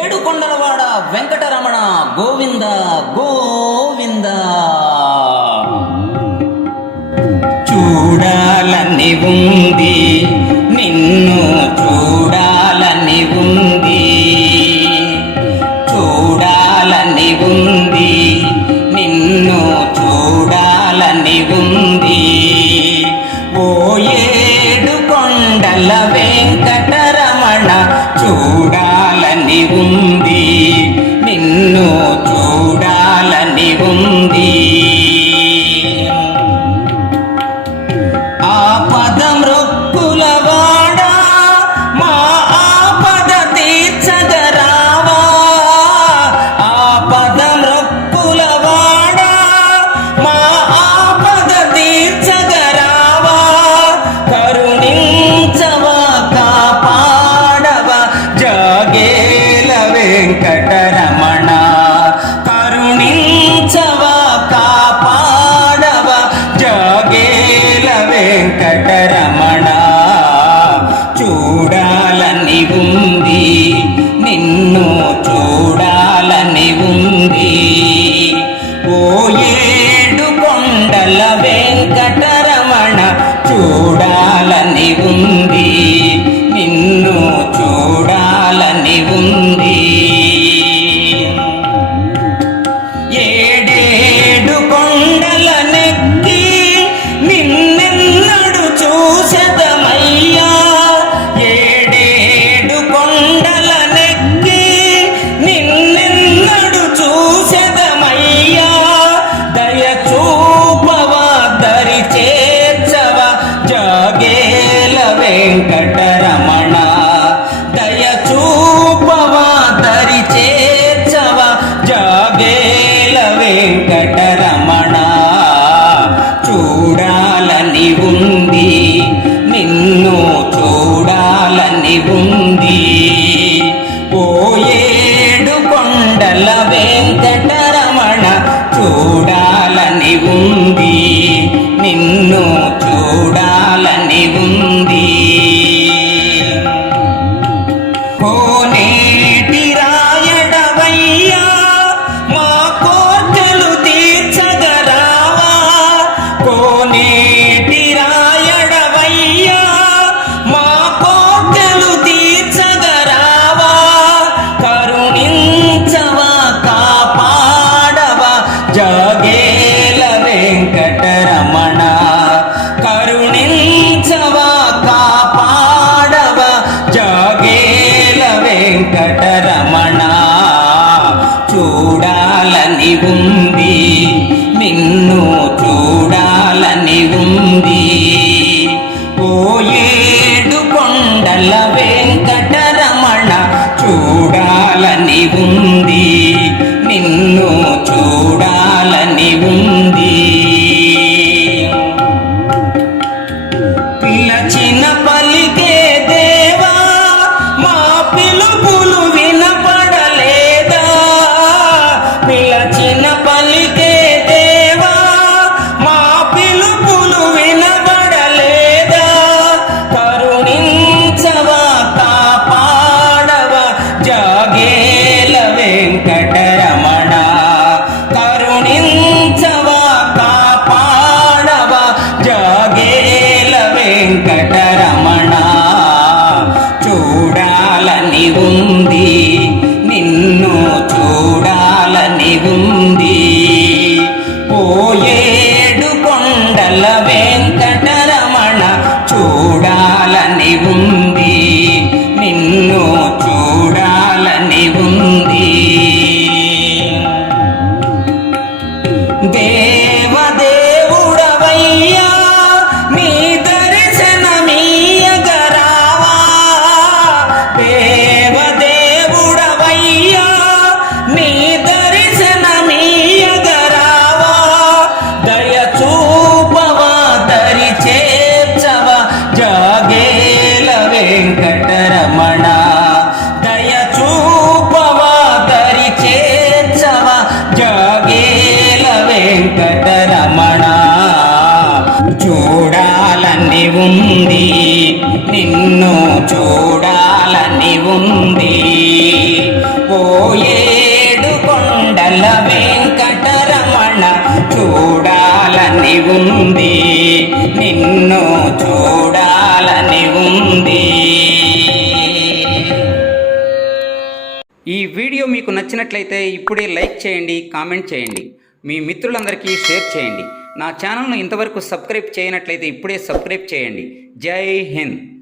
ఏడుకొండలవాడ వెంకటరమణ గోవింద గోవింద. చూడాలని ఉంది చూడాలని ఉంది. ganda దారి ఉంది. పోయేడు కొండల వెంకటరమణ చూడాలని ఉంది. నిన్ను చూడాలని ఉంది. నిన్ను చూడాలని ఉంది. పోయేడు కొండల వెంకటరమణ చూడాలని ఉంది. నిన్ను చూడాలని ఉంది. పిలచిన ప నాగేల వెంకటరమణ. కరుణించవా కాపాడవా జాగేల వెంకటరమణ. చూడాలని ఉంది ఉంది. ఓ ఏడు కొండల వెంకటరమణ చూడాలని ఉంది. నిన్ను చూడాలని ఉంది. ఈ వీడియో మీకు నచ్చినట్లయితే ఇప్పుడే లైక్ చేయండి కామెంట్ చేయండి. మీ మిత్రులందరికీ షేర్ చేయండి. నా ఛానల్ను ఇంతవరకు సబ్స్క్రైబ్ చేయనట్లయితే ఇప్పుడే సబ్స్క్రైబ్ చేయండి. జై హింద్.